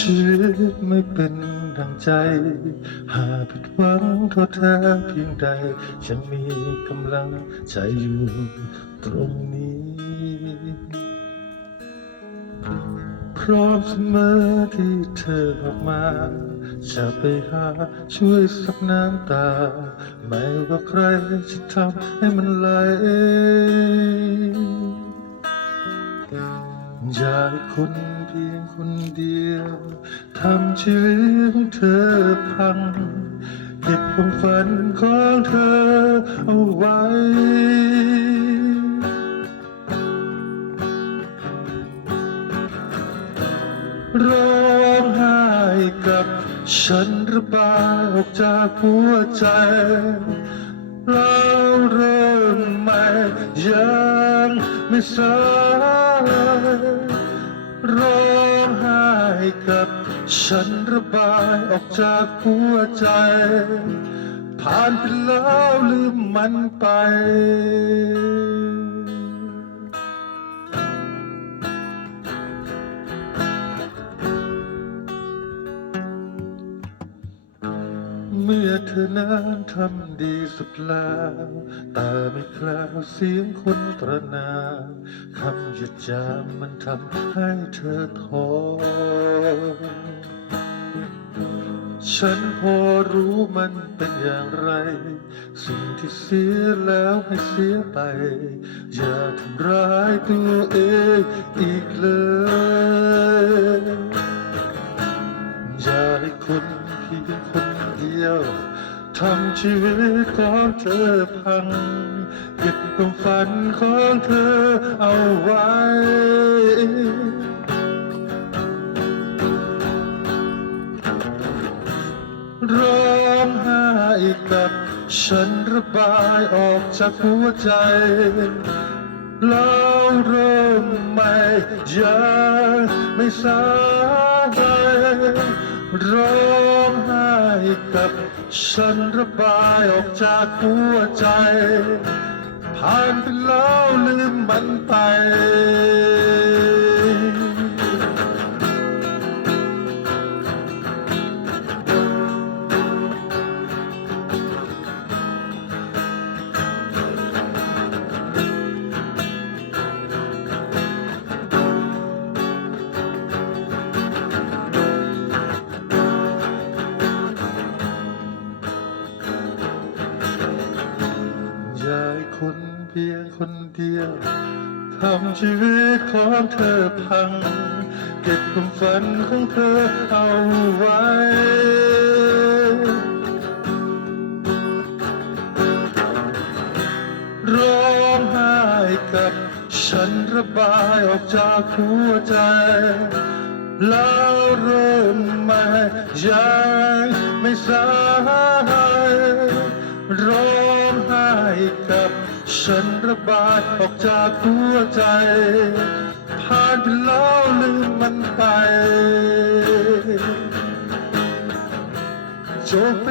ชีวิตไม่เป็นดังใจ หากผิดหวังท้อแท้เพียงใด ฉันมีกำลังใจอยู่ตรงนี้ พร้อมเสมอที่เธอออกมาจะไปหาช่วยสับน้ำตา ไม่ว่าใครจะทำให้มันไหลอยากให้คนเพียง คนเดียวทำชีวิตของเธอพัง เก็บความฝันของเธอเอาไว้ ร้องไห้กับฉันระบายออกจากหัวใจเราเริ่มใหม่ยังไม่สายร้อง กับ ฉันระบายออกจากหัวใจ ผ่านไปแล้วลืมมันไป เมื่อเธอนั้นทำดีสุดแล้วแต่ไม่แคล้วเสียงคนตระนามคำหยุดจามมันทำให้เธอท้อฉันพอรู้มันเป็นอย่างไร สิ่งที่เสียแล้วให้เสียไป อย่าทำร้ายตัวเองอีกเลย อย่าให้คนเพียงคนเดียวทำชีวิตของเธอพังเก็บความฝันของเธอเอาไว้ร้องไห้กับฉันระบายออกจากหัวใจแล้วเริ่มใหม่ยังไม่สาย ร้องไห้กับฉันระบายออกจากหัวใจ ผ่านไปแล้วลืมมันไป พียงคนเดียวทำชีวิตของเธอพัง เก็บความฝันของเธอเอาไว้ ร้องไห้กับฉันระบายออกจากหัวใจ แล้วเริ่มใหม่ยังไม่สา ฉันระบาดออกจากหัวใจ ผ่านไปแล้วลืมมันไปจบไป